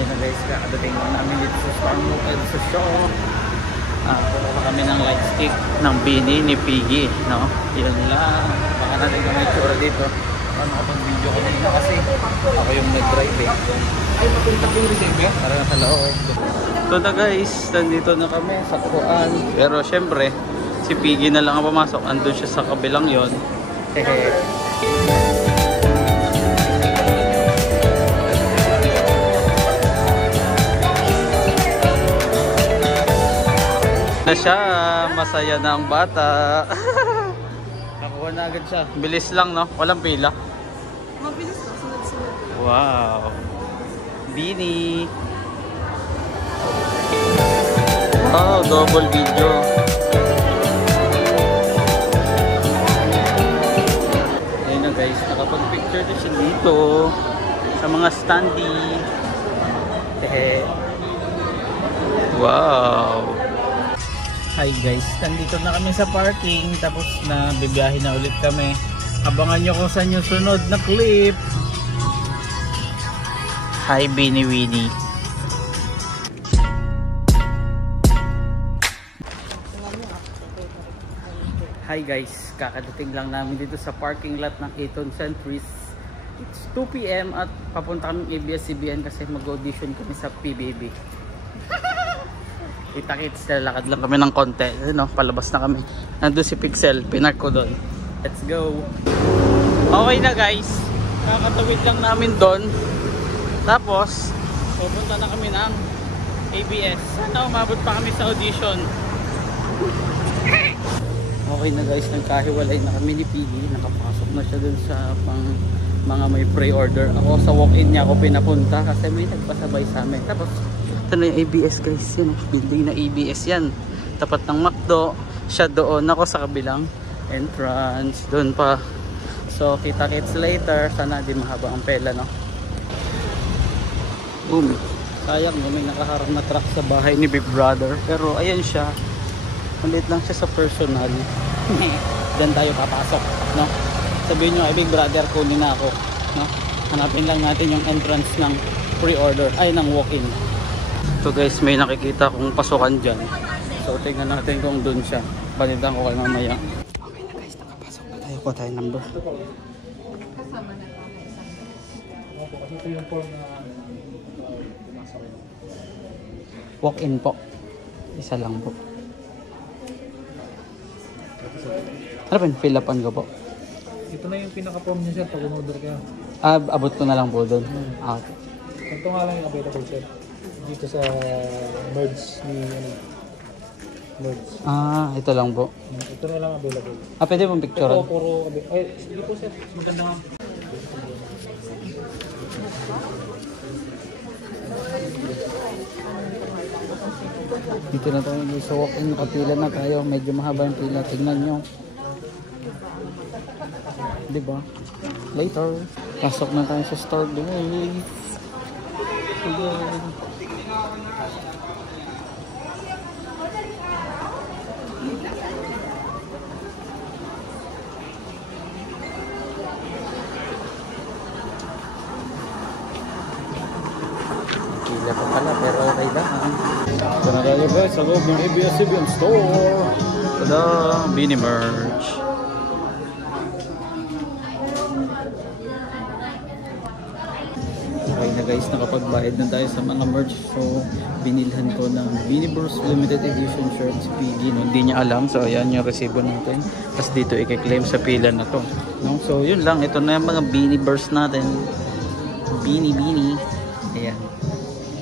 Yun na guys, kakadating lang namin dito sa Star Mobile sa show. Pumunta kami ng light stick ng Bini ni Piggy, no? Yun lang. Baka natin kami tsura dito. Ano ko pang video kanina kasi ako yung nag-drive eh. Ay, mapuntak yung receiver? Para na sa loob. So na guys, nandito na kami sa Kuan. Pero syempre, si Piggy na lang ang pumasok. Andun siya sa kabilang yon. Hehe. Na siya, masaya na ang bata. Nakuha na agad siya. Bilis lang, no? Walang pila. Mabilis na, sunod-sunod. Wow. Bini. Wow, double video. Ayun na guys, nakapag-picture na siya dito sa mga standee. Wow. Hi guys, nandito na kami sa parking, tapos na bibiyahin na ulit kami. Abangan nyo kung saan yung sunod na clip. Hi Bini Winnie. Hi guys, kakadating lang namin dito sa parking lot ng Eton Centuries. It's 2 PM at papunta kami ABS-CBN kasi mag-audition kami sa PBB. Kita-kits, lalakad lang kami ng konti. Ano, palabas na kami. Nandun si Pixel, pinark ko doon. Let's go. Okay na guys, kakatawid lang namin doon. Tapos, pupunta na kami ng ABS. Sana umabot pa kami sa audition. Okay na guys, nagkahiwalay na kami ni Piggy. Nakapasok na siya dun sa mga may pre-order. Ako sa walk-in niya ako pinapunta kasi may nagpasabay sa amin. Tapos, ito na yung ABS guys, yan, building na ABS yan. Tapat ng McDo, siya doon, ako sa kabilang entrance, doon pa. So kita-kits later, sana di mahaba ang pela, no? Boom. Sayang no, may nakaharap na truck sa bahay ni Big Brother. Pero ayan siya, malit lang siya sa personal. Diyan tayo papasok, no? Sabihin nyo, ay Big Brother, kunin na ako, no? Hanapin lang natin yung entrance ng pre-order, ay ng walk-in. So guys, may nakikita kong pasukan dyan. So tingnan natin kung dun siya. Balitan ko kayo mamaya. Okay na guys, nakapasok na tayo. Kuha tayo number. Kasama na ako. Ito yung form na pumasok. Walk-in po. Isa lang po. Ano ba? Fill upan ko po. Ito na yung pinaka-form niya sir pag umorder ka. Abot ko na lang po dun. Okay. Ito nga lang yung available sir. Dito sa merge ni merge. Ito lang po. Ito na lang available. Pwede pong picture? Ito puro ay, sige po sir. Maganda nga. Dito na tayo sa walk-in. Kapila na tayo. Medyo mahaba yung pila. Tingnan nyo. Diba? Later. Pasok na tayo sa store guys. Pila pa pala pero okay lang. Ito na tayo guys sa loob ng ABS-CBN store. Tada! Bini merch. Okay na guys, nakapagbayad na tayo sa mga merch. So, binilhan ko ng Biniverse Limited Edition shirt si Piggy. No? Hindi niya alam. So, ayan yung resibo natin. Tapos dito i-claim sa pila na to. No? So, yun lang. Ito na yung mga Biniverse natin. Bini. Ayan.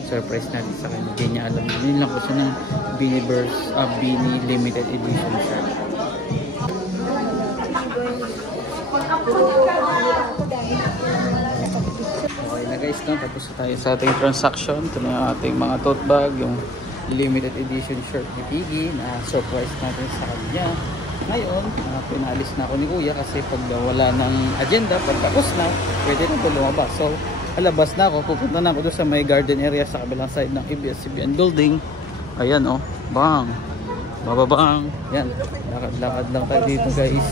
Surprise natin sa kanya. Hindi niya alam. Yun lang kasi ng Biniverse Bini Limited Edition shirt. Okay na guys, no? Tapos tayo sa ating transaction. Ito na yung ating mga tote bag, yung limited edition shirt ni Piggy na surprise natin sa kanya. Ngayon, pinalis na ako ni Kuya kasi pag wala ng agenda, pag tapos na, pwede na ito lumabas. So, alabas na ako. Pupunta na ako doon sa may garden area sa kabilang side ng ABS-CBN building. Ayan oh, bang! Bababang! Yan, lakad-lakad lang tayo dito guys.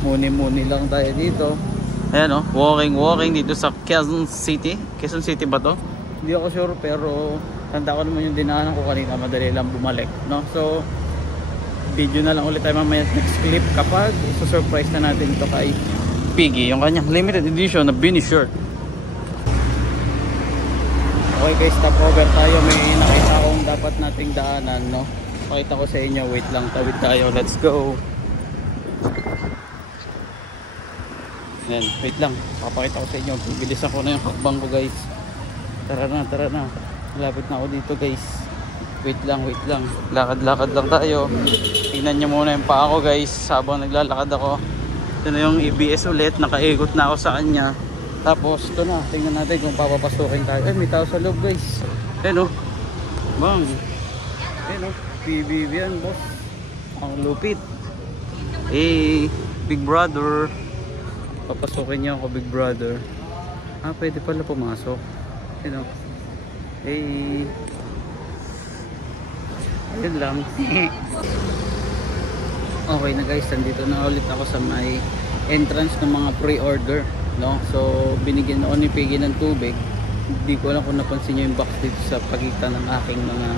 Muni-muni lang tayo dito. Ayan o, walking dito sa Quezon City. Quezon City ba to? Hindi ako sure, pero tanda ko naman yung dinaanan ko kanina, madali lang bumalik, no? So video na lang ulit tayo mamaya next clip kapag isa-surprise na natin ito kay Piggy, yung kanyang limited edition na beanie shirt. Okay guys, stop over tayo. May nakita akong dapat nating daanan, no? Pakita ko sa inyo, wait lang, tawid tayo, let's go. Ayan, wait lang, papakita ko sa inyo, bibilisan ko na yung hakbang ko guys. Tara na, malapit na ako dito guys. Wait lang, lakad lang tayo. Tingnan nyo muna yung paa ko guys habang naglalakad ako. Ito na yung EBS ulit, nakaikot na ako sa kanya. Tapos ito na, tingnan natin kung papapasukin tayo. Ay, may tao sa loob guys. Ayan o, bang. Ayan o, PBB yan boss. Ang lupit. Hey, Big Brother. Papasukin niyo ako, Big Brother. Ah, pwede pala pumasok. Ayan o. Hey. Yun lang. Okay na guys, nandito na ulit ako sa may entrance ng mga pre-order, no? So binigyan ako ni Piggy ng tubig. Hindi ko alam kung napansin nyo yung box dito sa pagitan ng aking mga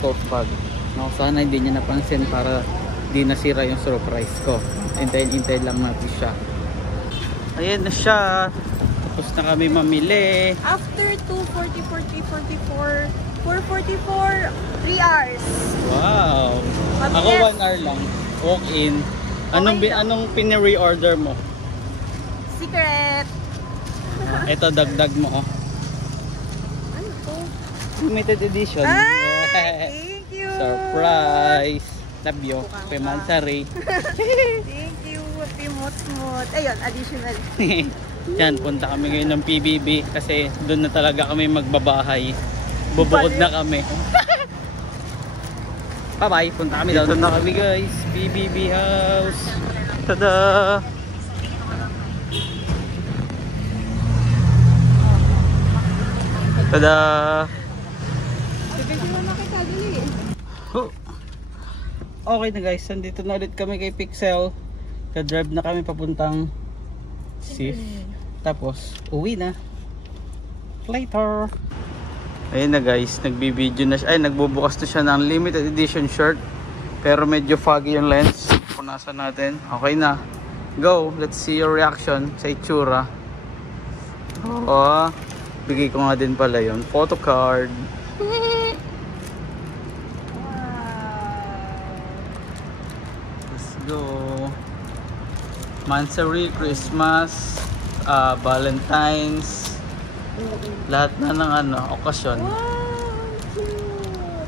tote bag, no? Sana hindi nyo napansin para di nasira yung surprise ko. Hintayin lang natin siya. Ayan na siya. Tapos na kami mamili. After 2:40, 44, 4:44, 3 hours. Wow. Ako Mabilis. 1 hour lang. Walk in. Anong pini-reorder mo? Secret. Ito dagdag mo oh. Ano to? Limited edition. Ay, thank you. Surprise. Love you. Pemansari. Thank you. Pimot-mot. Ayun, additional. Yan, punta kami ngayon ng PBB kasi doon na talaga kami magbabahay. Bubukod na kami. Bye-bye, punta kami doon. Dito na kami guys, PBB house. Tada! Tada! Bibigyan mo na kita, dali. Okay na guys, nandito na ulit kami kay Pixel. Ka-drive na kami papuntang SIF. Tapos, uwi na. Later! Ayun na guys, nagbibideo na siya. Ay, nagbubukas na siya ng limited edition shirt. Pero medyo foggy yung lens. Punasan natin. Okay na. Go! Let's see your reaction sa itsura. Oh, bigay ko nga din pala yun. Photo card. Let's go. Mansari, Christmas, Valentine's. Lahat na ng okasyon. Wow, cute.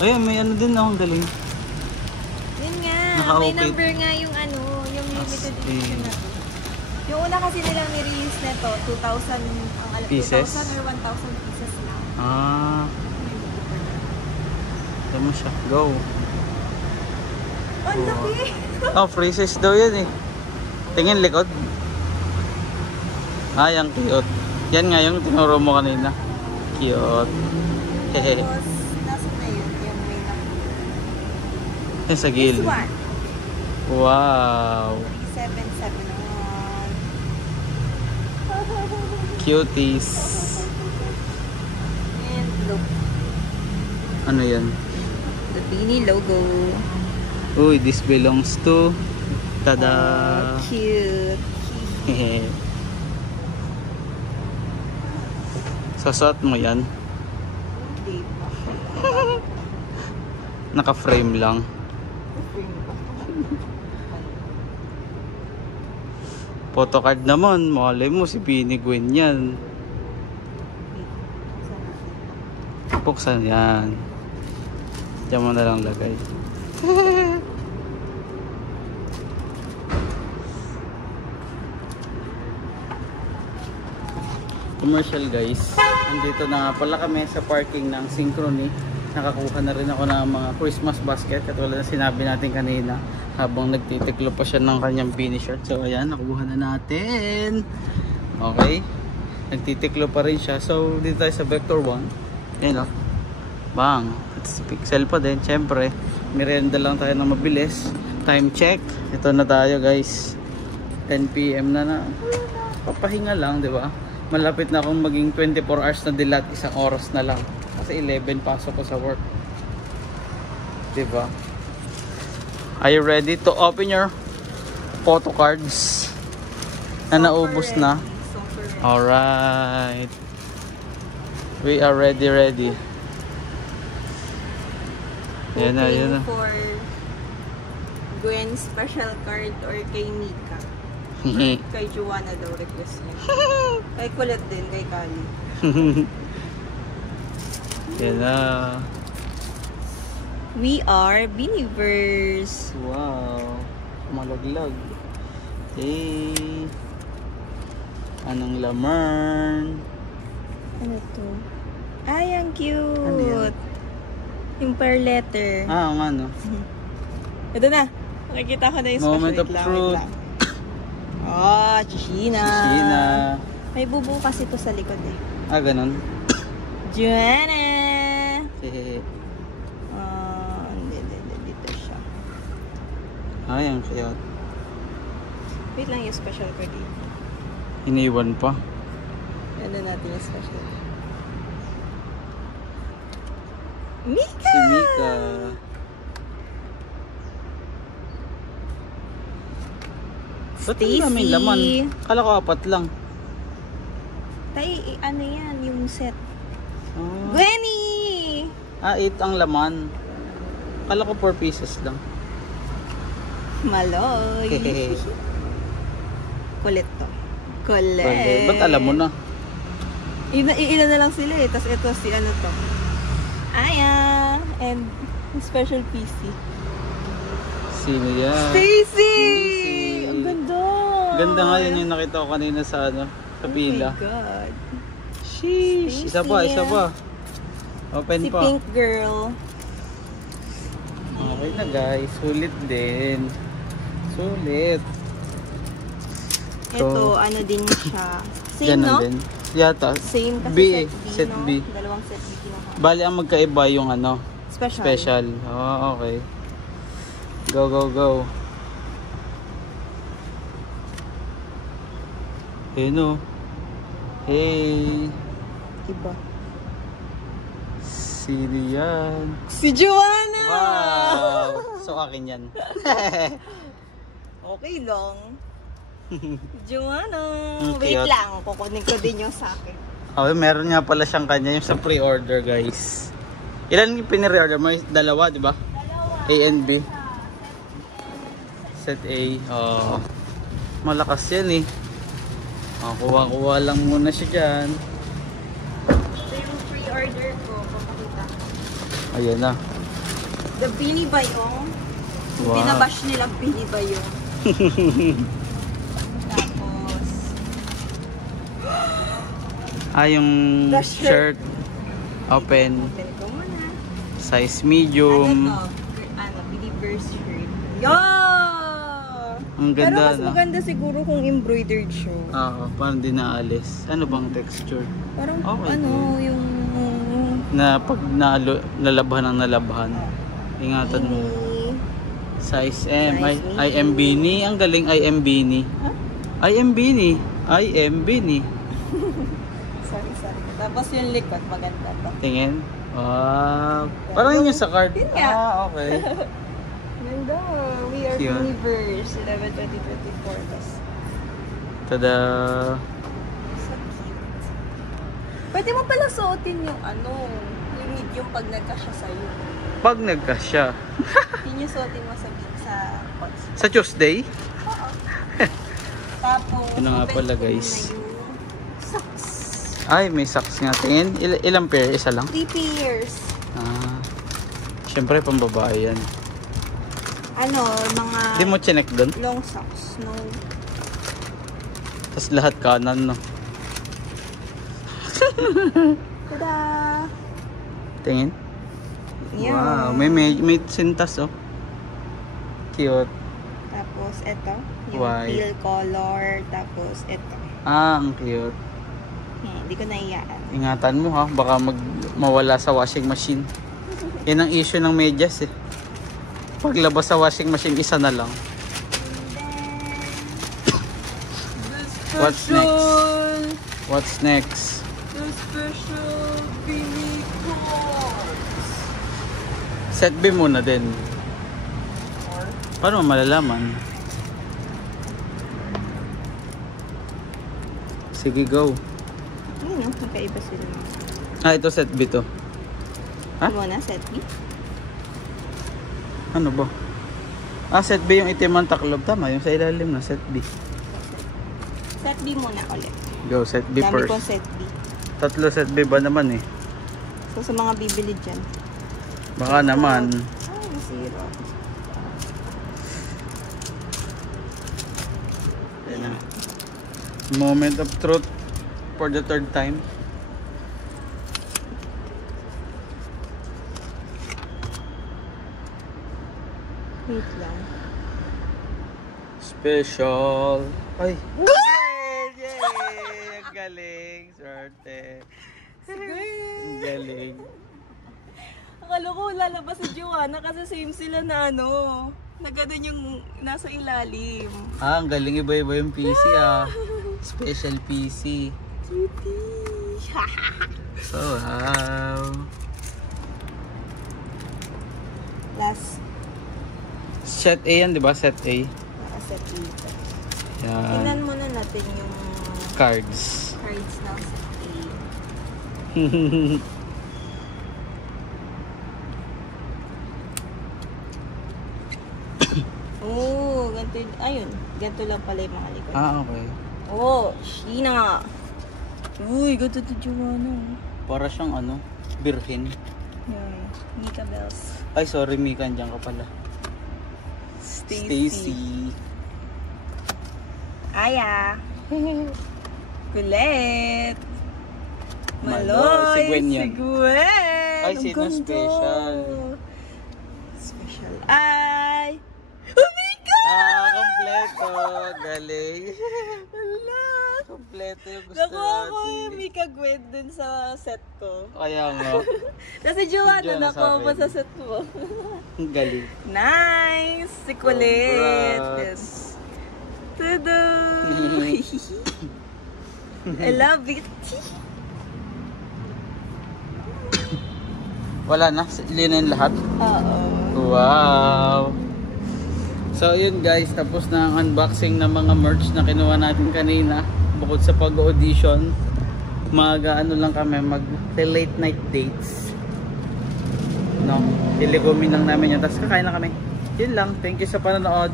Ayun, may din akong galing. Yun nga, Naka-open. may number nga yung yung limited Astig. edition na to. Yung una kasi nilang ni-release na to, 2,000 ang alam, Pieces? 2,000 or 1,000 pieces lang. Ah. Ito mo siya. Go. Ang laki! Oh, phrases daw yan eh. Tingin likod. Ay, ang cute. Yan nga yung tinuro mo kanina. Cute. Hehe. Tapos, nasa na yun, yung may number. Yan sa This gilid. one, Wow. 3771. Cuties. And look, Ano yan? the Beanie logo. Uy, this belongs to tada. Cute. Hehe. Sasuot mo yan. Hindi pa. Naka-frame lang. Photocard naman. Malay mo si Beanie Gwen yan. Buksan yan. Diyan mo na lang lagay. Commercial guys. Nandito na pala kami sa parking ng Synchrony. Nakakuha na rin ako ng mga Christmas basket katulad ng sinabi natin kanina habang nagtitiklo pa siya ng kanyang beanie shirt. So ayan, nakuha na natin. Okay. Nagtitiklo pa rin siya. So dito tayo sa Vector 1. Ayan o. Bang. It's Pixel pa din. Siyempre, merienda lang tayo ng mabilis. Time check. Ito na tayo guys. 10 PM na papahinga lang, di ba? Malapit na akong maging 24 hours na dilat, isang oras na lang. Kasi 11 pasok ko sa work. Di ba? Are you ready to open your photo cards na naubos na? Super ready. Alright. We are ready. Yan na, yan na. For Gwen special card or kay Mika. Kay Joanna daw request niya. Kay Kulit din, kay Kali. Yan na. We are Believers. Wow. Malaglag. Hey. Anong laman? Ano to? Ay, ang cute. Ano yan? Yung per letter. Ah, ang ano. Ito na. Nakikita ko na yung Moment special. of truth. Oh, China. China. May bubu kasi ito sa likod eh. Ah, ganun. Joanna. Hehehe. Dito siya. Ay, ang cute. Wait lang yung special card dito. Iniwan pa. Ano natin yung special card. Mika! Si Mika. Ba't ang daming laman? Kala ko 4 lang. Ano yan? Yung set. Ah, Gwenny! 8 ang laman. Kala ko 4 pieces lang. Maloy. Hehehe. Kulit to. Kulit. Ba't alam mo na? Ilan na lang sila eh. Tapos ito si ano to. Aya. And special PC. Sino yan? Stacy! Stacy! Ang ganda! Ganda nga yun yung nakita ko kanina sa sa pila. Oh my God. Sheesh! Isa pa. Open Si pa. Pink Girl. Okay na guys. Sulit din. Sulit. Ito, ano din siya. Same, Ganun no? din. Yata. Same kasi B, set set no? B. Dalawang set B kinuha. Bali ang magkaiba yung Special. special. Oh, okay. Go. Hey no. Hey. Iba. Sino yan? Si Joanna! Wow! So akin yan. Okay lang. Joanna! Ang Wait cute. lang, kukunin ko din yung sa akin. Okay, meron nga pala siyang kanya yung sa pre-order guys. Ilan yung pinire-order mo? Dalawa, di ba? A and B. Set A. Oh. Malakas yan eh. Kuha-kuha lang muna siya dyan. Ito yung pre-order ko, papakita. Ayan na. The Bini Bayong. Wow. Binabash nila Bini Bayong. Tapos, Yung The shirt. Open. open ko muna. Size medium. Ano to? Believers shirt. Yo! Ang Pero ganda, mas no? maganda siguro kung embroidered siya. Oo, parang di naalis. Ano bang texture? Parang Okay, yung... Na pag nalabhan ang nalabhan. Ingatan mo. Size M. Size I am Bini. Ang galing I am Bini. Huh? I am Bini. I am Bini. Sorry. Tapos yung likod, maganda to. Tingin. Wow. Parang yun sa card. Yun nga. Okay. Ganda. We are Cute. Believers. 11/2024. Tapos, Tada. so cute. Pwede mo pala suotin yung yung medium pag nagkasya sa'yo. Pag nagkasya. Yun yung suotin mo sa concert. Sa Tuesday? Oo. Tapos, Ano nga open pala, ko guys? muna yung socks. Ay, may socks nga. Tingin. Ilang pair? Isa lang? 3 pairs. Siyempre, pambabae yan. Mga Hindi mo chinek doon? long socks. No. Tapos lahat kanan, no? Tada! Tingin. Yan. Wow. May sintas, oh. Cute. Tapos, ito. Yung White. teal color. Tapos, ito. Ang cute. Hindi ko naiyaan. Ingatan mo, ha? Baka mawala sa washing machine. Yan ang issue ng medyas, eh. Paglabas sa washing machine, isa na lang. What's special. What's next? The special Billy cards. Set B muna din. Or, Paano mo malalaman? Sige, go. ayun no, magkaiba sila. Ah, ito set B to. Ha? Ito muna, set B. Ano ba? Ah, set B yung itim ang taklob. Tama, yung sa ilalim na set B. Set B muna ulit. Go, set B Dami first. kong set B. Tatlo set B ba naman eh? So, sa mga bibili dyan. Baka naman. Ay, nasira. Ayan na. Moment of truth for the third time. Wait lang. Special. Ay. Good! Yay! Ang galing. Swerte. Ang galing. Akala ko lalabas si Joanna kasi same sila na ano. Na ganun yung nasa ilalim. Ah, ang galing. Iba-iba yung PC ah. Special PC. Cutie! So, wow. Last Set A yan, di ba? Set A. set dito. Yan. Tingnan muna natin yung Cards. cards ng set A. Oh, ganito yun. Ayun, ganito lang pala yung mga likod. Ah, okay. Oh, Sheena. Uy, ganito to Joanna. Para siyang ano, birhin. Yan, Mika Bells. Ay, sorry Mika, andyan ka pala. Stacy. Aya. Kulit. Maloy, si Gwen yan. Si Gwen. Ay, Ang sino ganda. special? Special. Ay. Oh my God! Ah, kompleto. Galing. Hala. Kompleto yung gusto Nakuha ko yung natin. Mika Gwen dun sa set ko. Kaya nga. Kasi Joanna, Joanna nakuha sa mo akin. sa set mo. Ang galing. Nice! Si Kulit. Congrats. Tada! I love it. Wala na. Linen lahat. Oo. Wow! So yun guys, tapos na ang unboxing ng mga merch na kinuha natin kanina. Bukod sa pag-audition, ano lang kami, mag-late night dates. No, iligumin lang namin yun. Tapos kakain na kami. Yun lang, thank you sa panonood.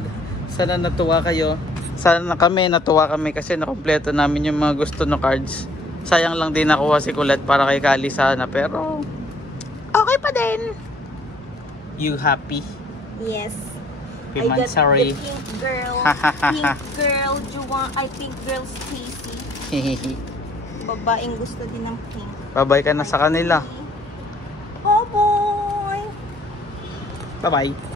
Sana natuwa kayo. Sana natuwa kami kasi nakompleto namin yung mga gusto no cards. Sayang lang din nakuha si Colette para kay Kali sana, pero okay pa din. You happy? Yes. Happy I got Mansari. the pink girl. Pink girl, Joanna. I pink girl Stacy. Babaeng gusto din ng pink. Babay ka na sa kanila. Bye-bye! Bye-bye.